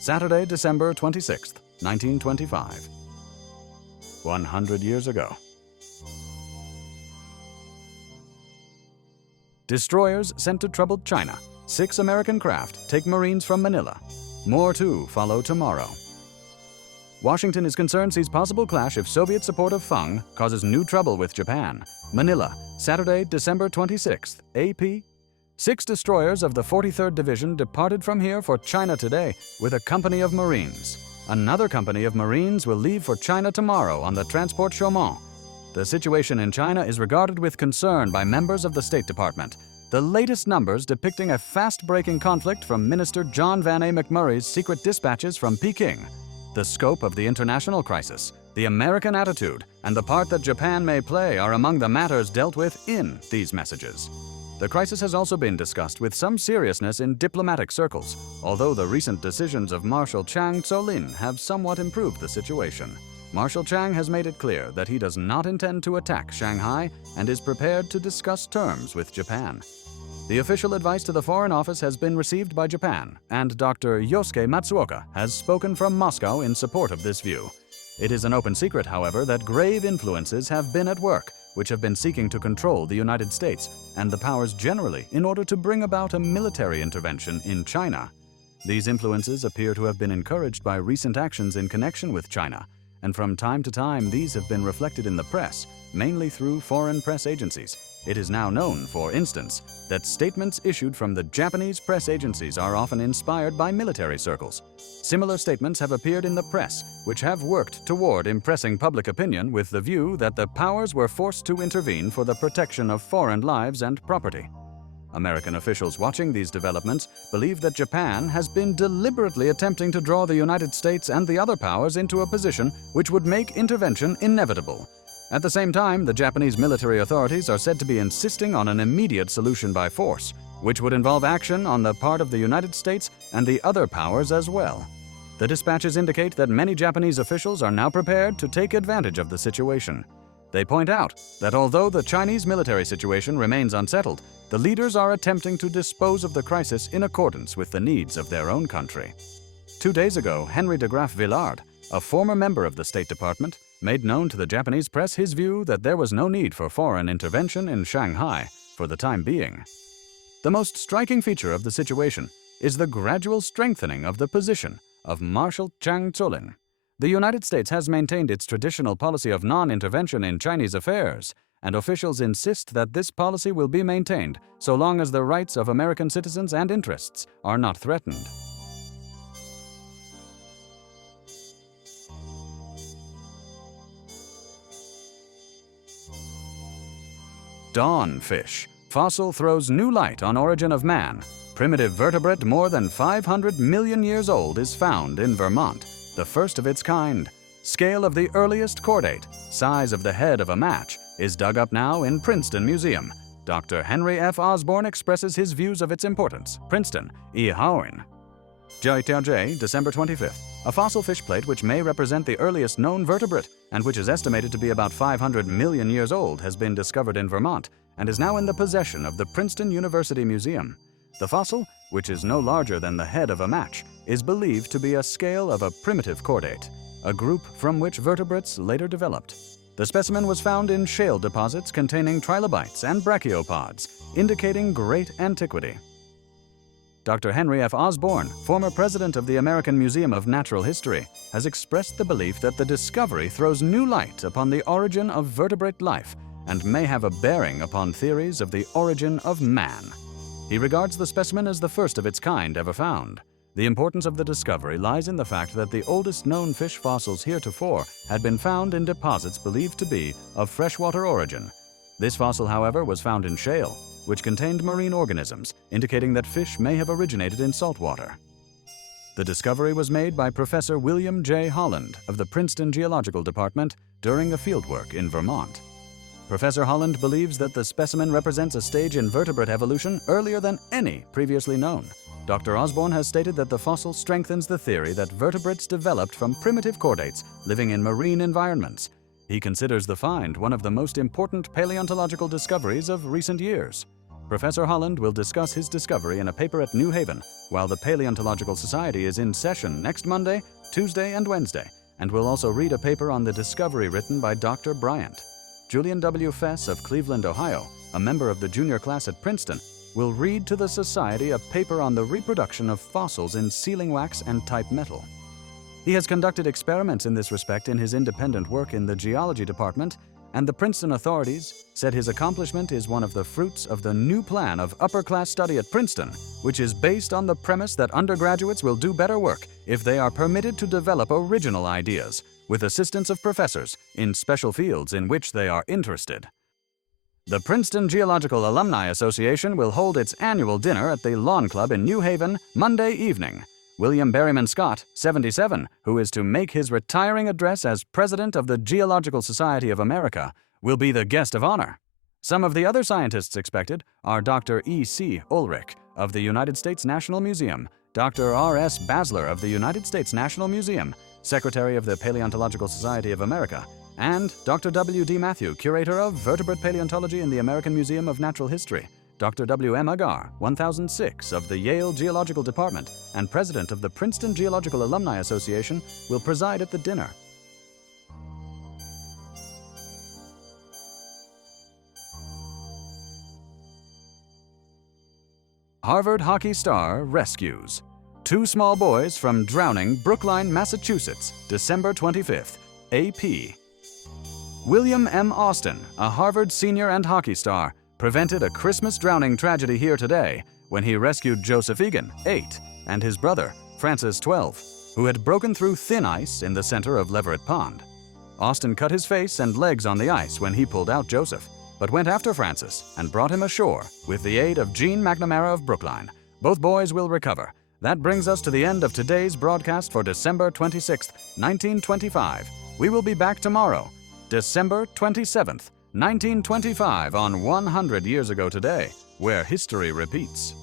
Saturday, December 26, 1925. 100 years ago. Destroyers sent to troubled China. 6 American craft take Marines from Manila. More too follow tomorrow. Washington is concerned sees possible clash if Soviet support of Feng causes new trouble with Japan. Manila, Saturday, December 26th, AP. 6 destroyers of the 43rd Division departed from here for China today with a company of Marines. Another company of Marines will leave for China tomorrow on the transport Chaumont. The situation in China is regarded with concern by members of the State Department. The latest numbers depicting a fast-breaking conflict from Minister John Van A. McMurray's secret dispatches from Peking. The scope of the international crisis, the American attitude, and the part that Japan may play are among the matters dealt with in these messages. The crisis has also been discussed with some seriousness in diplomatic circles, although the recent decisions of Marshal Chang Tso-lin have somewhat improved the situation. Marshal Chang has made it clear that he does not intend to attack Shanghai and is prepared to discuss terms with Japan. The official advice to the Foreign Office has been received by Japan, and Dr. Yosuke Matsuoka has spoken from Moscow in support of this view. It is an open secret, however, that grave influences have been at work, which have been seeking to control the United States and the powers generally in order to bring about a military intervention in China. These influences appear to have been encouraged by recent actions in connection with China, and from time to time these have been reflected in the press, mainly through foreign press agencies. It is now known, for instance, that statements issued from the Japanese press agencies are often inspired by military circles. Similar statements have appeared in the press, which have worked toward impressing public opinion with the view that the powers were forced to intervene for the protection of foreign lives and property. American officials watching these developments believe that Japan has been deliberately attempting to draw the United States and the other powers into a position which would make intervention inevitable. At the same time, the Japanese military authorities are said to be insisting on an immediate solution by force, which would involve action on the part of the United States and the other powers as well. The dispatches indicate that many Japanese officials are now prepared to take advantage of the situation. They point out that although the Chinese military situation remains unsettled, the leaders are attempting to dispose of the crisis in accordance with the needs of their own country. 2 days ago, Henry de Graaf Villard, a former member of the State Department, made known to the Japanese press his view that there was no need for foreign intervention in Shanghai for the time being. The most striking feature of the situation is the gradual strengthening of the position of Marshal Chang Tso-lin. The United States has maintained its traditional policy of non-intervention in Chinese affairs, and officials insist that this policy will be maintained so long as the rights of American citizens and interests are not threatened. Dawnfish. Fossil throws new light on origin of man. Primitive vertebrate more than 500 million years old is found in Vermont, the first of its kind. Scale of the earliest chordate, size of the head of a match, is dug up now in Princeton Museum. Dr. Henry F. Osborne expresses his views of its importance. Princeton, E. Howin. J. December 25th. A fossil fish plate which may represent the earliest known vertebrate and which is estimated to be about 500 million years old has been discovered in Vermont and is now in the possession of the Princeton University Museum. The fossil, which is no larger than the head of a match, is believed to be a scale of a primitive chordate, a group from which vertebrates later developed. The specimen was found in shale deposits containing trilobites and brachiopods, indicating great antiquity. Dr. Henry F. Osborne, former president of the American Museum of Natural History, has expressed the belief that the discovery throws new light upon the origin of vertebrate life and may have a bearing upon theories of the origin of man. He regards the specimen as the first of its kind ever found. The importance of the discovery lies in the fact that the oldest known fish fossils heretofore had been found in deposits believed to be of freshwater origin. This fossil, however, was found in shale, which contained marine organisms, indicating that fish may have originated in saltwater. The discovery was made by Professor William J. Holland of the Princeton Geological Department during a fieldwork in Vermont. Professor Holland believes that the specimen represents a stage in vertebrate evolution earlier than any previously known. Dr. Osborne has stated that the fossil strengthens the theory that vertebrates developed from primitive chordates living in marine environments. He considers the find one of the most important paleontological discoveries of recent years. Professor Holland will discuss his discovery in a paper at New Haven, while the Paleontological Society is in session next Monday, Tuesday, and Wednesday, and will also read a paper on the discovery written by Dr. Bryant. Julian W. Fess of Cleveland, Ohio, a member of the junior class at Princeton, will read to the Society a paper on the reproduction of fossils in sealing wax and type metal. He has conducted experiments in this respect in his independent work in the geology department, and the Princeton authorities said his accomplishment is one of the fruits of the new plan of upper-class study at Princeton, which is based on the premise that undergraduates will do better work if they are permitted to develop original ideas, with assistance of professors, in special fields in which they are interested. The Princeton Geological Alumni Association will hold its annual dinner at the Lawn Club in New Haven Monday evening. William Berryman Scott, 77, who is to make his retiring address as President of the Geological Society of America, will be the guest of honor. Some of the other scientists expected are Dr. E.C. Ulrich of the United States National Museum, Dr. R.S. Basler of the United States National Museum, Secretary of the Paleontological Society of America, and Dr. W.D. Matthew, Curator of Vertebrate Paleontology in the American Museum of Natural History. Dr. W.M. Agar, 1006, of the Yale Geological Department and President of the Princeton Geological Alumni Association, will preside at the dinner. Harvard hockey star rescues. 2 small boys from drowning Brookline, Massachusetts, December 25th. AP. William M. Austin, a Harvard senior and hockey star, prevented a Christmas drowning tragedy here today when he rescued Joseph Egan, 8, and his brother, Francis, 12, who had broken through thin ice in the center of Leverett Pond. Austin cut his face and legs on the ice when he pulled out Joseph, but went after Francis and brought him ashore with the aid of Gene McNamara of Brookline. Both boys will recover. That brings us to the end of today's broadcast for December 26, 1925. We will be back tomorrow, December 27th, 1925, on 100 Years Ago Today, where history repeats.